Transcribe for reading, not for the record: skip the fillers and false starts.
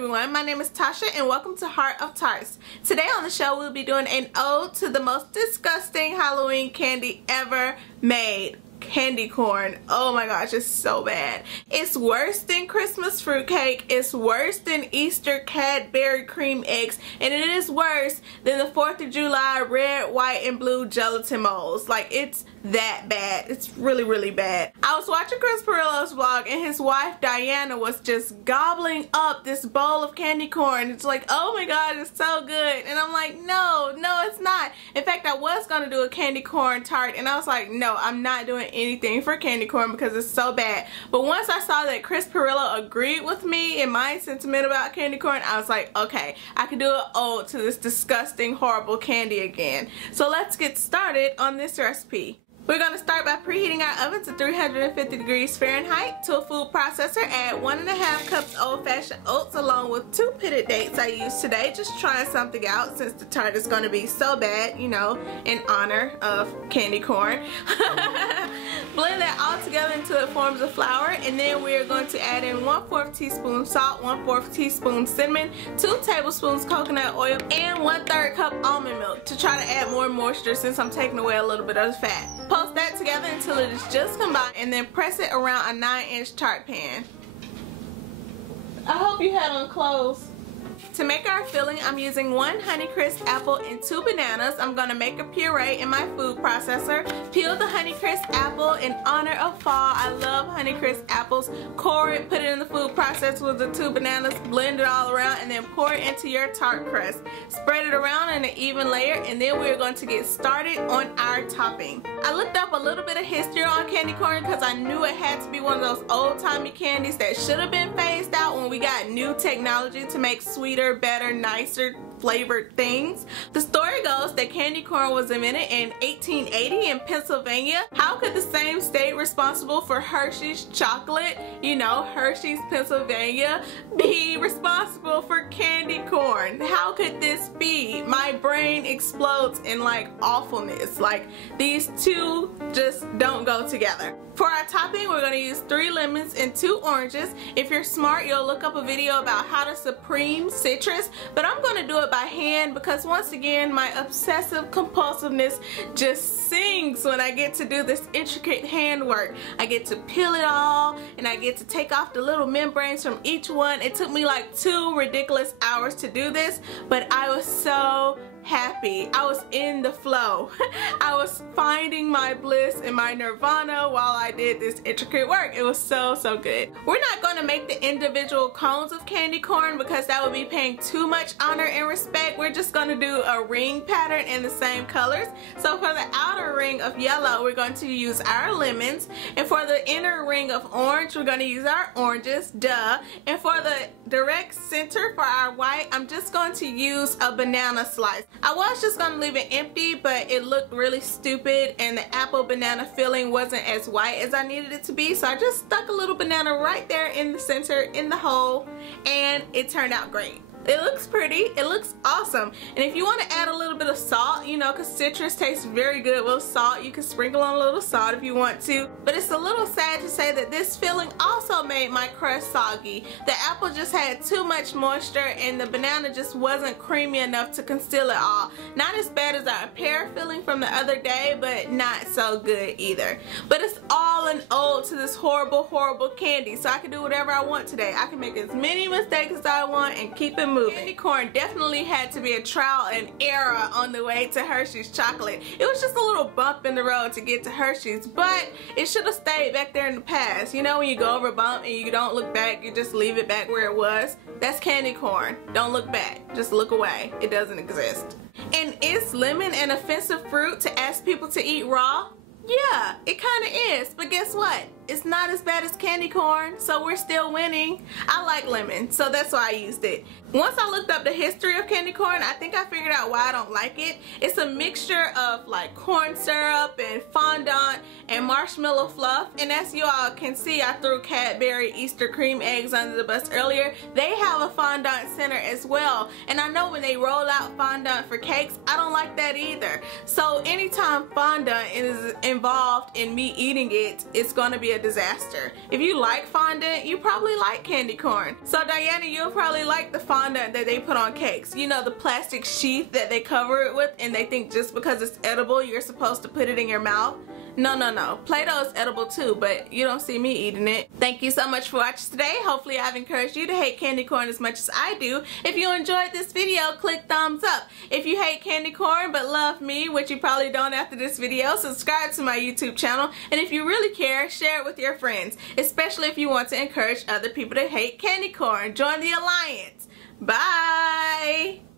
everyone, my name is Tasha and welcome to Heart of Tarts. Today on the show we'll be doing an ode to the most disgusting Halloween candy ever made. Candy corn. Oh my gosh, it's so bad. It's worse than Christmas fruitcake, it's worse than Easter Cadbury cream eggs, and it is worse than the 4th of July red, white, and blue gelatin molds. Like, it's that bad. It's really, really bad. I was watching Chris Perillo's vlog and his wife Diana was just gobbling up this bowl of candy corn. It's like, oh my god, it's so good. And I'm like, no, it's not. In fact, I was gonna do a candy corn tart and I was like, no, I'm not doing anything for candy corn because it's so bad. But once I saw that Chris Perillo agreed with me in my sentiment about candy corn, I was like, okay, I can do an ode to this disgusting, horrible candy again. So let's get started on this recipe. We're going to start by preheating our oven to 350 degrees Fahrenheit. To a food processor, add 1.5 cups old-fashioned oats along with 2 pitted dates I used today. Just trying something out since the tart is going to be so bad, you know, in honor of candy corn. Blend that all together until it forms a flour, and then we're going to add in 1/4 teaspoon salt, 1/4 teaspoon cinnamon, 2 tablespoons coconut oil, and 1/3 cup almond milk to try to add more moisture since I'm taking away a little bit of the fat. Pulse that together until it is just combined and then press it around a 9-inch tart pan. I hope you had on clothes. To make our filling, I'm using 1 Honeycrisp apple and 2 bananas. I'm going to make a puree in my food processor. Peel the Honeycrisp apple in honor of fall. I love Honeycrisp apples. Core it, put it in the food processor with the 2 bananas, blend it all around, and then pour it into your tart crust. Spread it around in an even layer, and then we're going to get started on our topping. I looked up a little bit of history on candy corn because I knew it had to be one of those old-timey candies that should have been phased out when we got new technology to make sweeter, better, nicer flavored things. The story goes that candy corn was invented in 1880 in Pennsylvania. How could the same state responsible for Hershey's chocolate, you know, Hershey's, Pennsylvania, be responsible for candy corn? How could this be? My brain explodes in like awfulness. Like, these two just don't go together. For our topping, we're going to use 3 lemons and 2 oranges. If you're smart, you'll look up a video about how to supreme citrus, but I'm going to do it by hand because once again, my obsessive compulsiveness just sings when I get to do this intricate handwork. I get to peel it all and I get to take off the little membranes from each one. It took me like 2 ridiculous hours to do this, but I was so happy. I was in the flow. I was finding my bliss and my nirvana while I did this intricate work. It was so good. We're not going to make the individual cones of candy corn because that would be paying too much honor and respect. We're just going to do a ring pattern in the same colors. So for the outer ring of yellow, we're going to use our lemons, and for the inner ring of orange, we're going to use our oranges, duh. And for the direct center for our white, I'm just going to use a banana slice. I was just going to leave it empty, but it looked really stupid and the apple banana filling wasn't as white as I needed it to be, so I just stuck a little banana right there in the center, in the hole, and it turned out great. It looks pretty, it looks awesome, and if you want to add a little bit of salt, you know, because citrus tastes very good with salt, you can sprinkle on a little salt if you want to. But it's a little sad to say that this filling also made my crust soggy. The apple just had too much moisture and the banana just wasn't creamy enough to conceal it all. Not as bad as our pear filling from the other day, but not so good either. But it's all an ode to this horrible, horrible candy, so I can do whatever I want today. I can make as many mistakes as I want and keep it moving. Candy corn definitely had to be a trial and error on the way to Hershey's chocolate. It was just a little bump in the road to get to Hershey's, but it should have stayed back there in the past. You know, when you go over a bump and you don't look back, you just leave it back where it was? That's candy corn. Don't look back. Just look away. It doesn't exist. And is lemon an offensive fruit to ask people to eat raw? Yeah, it kind of is, but guess what? It's not as bad as candy corn, so we're still winning. I like lemon, so that's why I used it. Once I looked up the history of candy corn, I think I figured out why I don't like it. It's a mixture of like corn syrup and fondant and marshmallow fluff, and as you all can see, I threw Cadbury Easter cream eggs under the bus earlier. They have a fondant center as well, and I know when they roll out fondant for cakes, I don't like that either. So anytime fondant is involved in me eating it, it's going to be a disaster. If you like fondant, you probably like candy corn. So Diana, you'll probably like the fondant that they put on cakes. You know, the plastic sheath that they cover it with, and they think just because it's edible, you're supposed to put it in your mouth. No, no, no. Play-Doh is edible too, but you don't see me eating it. Thank you so much for watching today. Hopefully I've encouraged you to hate candy corn as much as I do. If you enjoyed this video, click thumbs up. If you hate candy corn but love me, which you probably don't after this video, subscribe to my YouTube channel. And if you really care, share it with your friends, especially if you want to encourage other people to hate candy corn. Join the alliance. Bye!